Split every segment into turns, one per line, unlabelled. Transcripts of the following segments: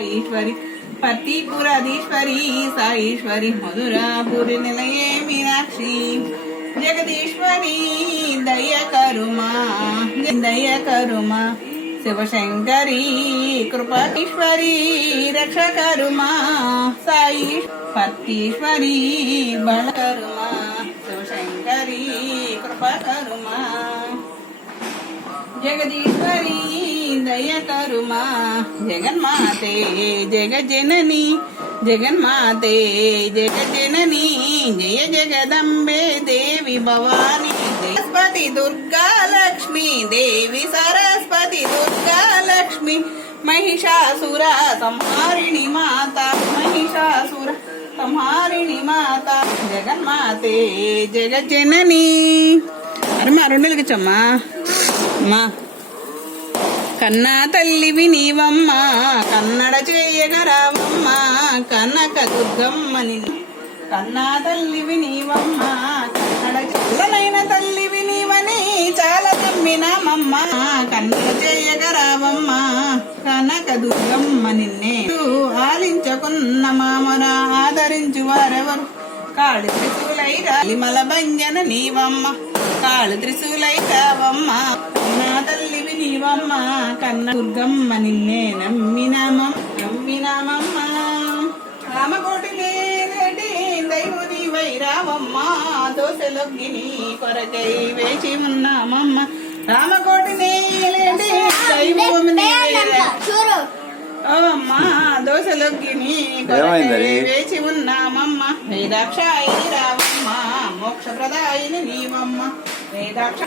ఈశ్వరి పతిపురాధీశ్వరి సాయిశ్వరి మధురాపురి నిలయే మీనాక్షి. జగదీశ్వరి దయ కరుమా శివశంకరి కృపేశ్వరి రక్ష సాయి పతీశ్వరి బల కరుమా. దయ కరుమా జగన్మాతే జగజనని జగన్మాతే జగజనని జయ జగదంబే దేవి భవాని. సరస్వతి దుర్గా లక్ష్మి దేవి సరస్వతి దుర్గా లక్ష్మి. మహిషాసుర సంహారిణి మాత మహిషాసుర సంహారిణి మాత. జగన్మాతే జగజనని అరే మా రెండు వెలిగించమ్మా అమ్మా. కన్నా తల్లివి నీవమ్మ కన్నడ చేయగరావమ్మ కనక దుర్గమ్మని కన్నా తల్లివి నీవమ్మ కన్నడ చల్లనైన తల్లివి నీవని చాలా నమ్మినామమ్మ. కన్నడ చేయగరావమ్మ కనక దుర్గమ్మ నిన్నే. ఆలించకున్న మామర ఆదరించు వారెవరు? కాళ్ళు త్రిశూలైరా మల భంజన నీవమ్మ. కాళ్ళు త్రిశూలైరావమ్మ కన్నా తల్లి నీవమ్మ కన్న దుర్గమ్మ నిన్నే నమ్మినామం నమ్మినామమ్మ రామకోటి లేరేటి దైవది వైరావమ్మ దోశలొగ్గిని కొరకై వేచి ఉన్నామమ్మ. రామకోటి నేలేటి దైవముని అమ్మా దోశలొగ్గిని
అది?
వేచి ఉన్నామమ్మ. వేదాక్షాయిని రావమ్మ మోక్షప్రదాయిని నీవమ్మ. వేదాక్ష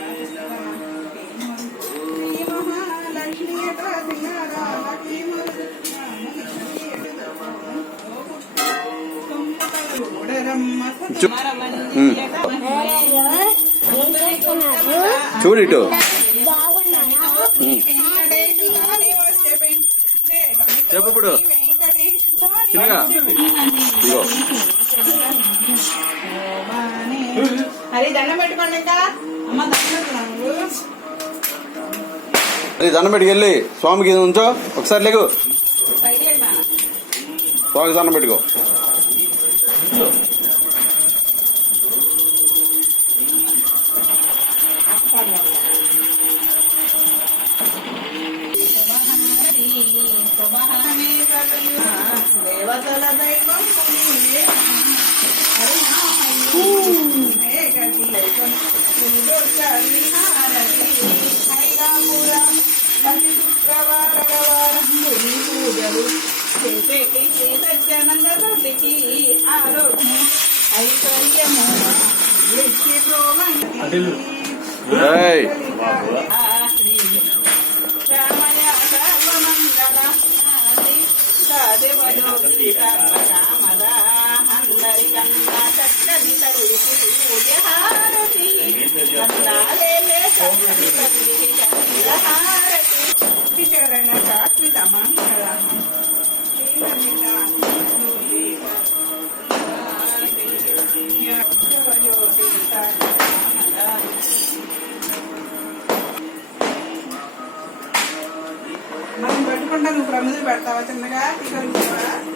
బాగున్నాయా
చెప్పు ఇప్పుడు. తినగా. ఇగో
అది దండం పెట్టుకోండి అమ్మ దండం పెట్టుకున్నాను
అది దండం పెట్టుకు వెళ్ళి స్వామికి ఉంచో. ఒకసారి లేకు. స్వామికి దండం పెట్టుకో.
దేవతల దైవం సత్యానంద తల్లికి ఆరోగ్యం ఐశ్వర్యము లక్ష్మి రామయ సర్వమంగళ ఆది సాదేవయోగి అందరి కన్నా చక్కని చక్కని మంగళ మనం పెట్టుకుంటా నువ్వు ప్రమిది పెడతావా చిన్నగా? టీకలు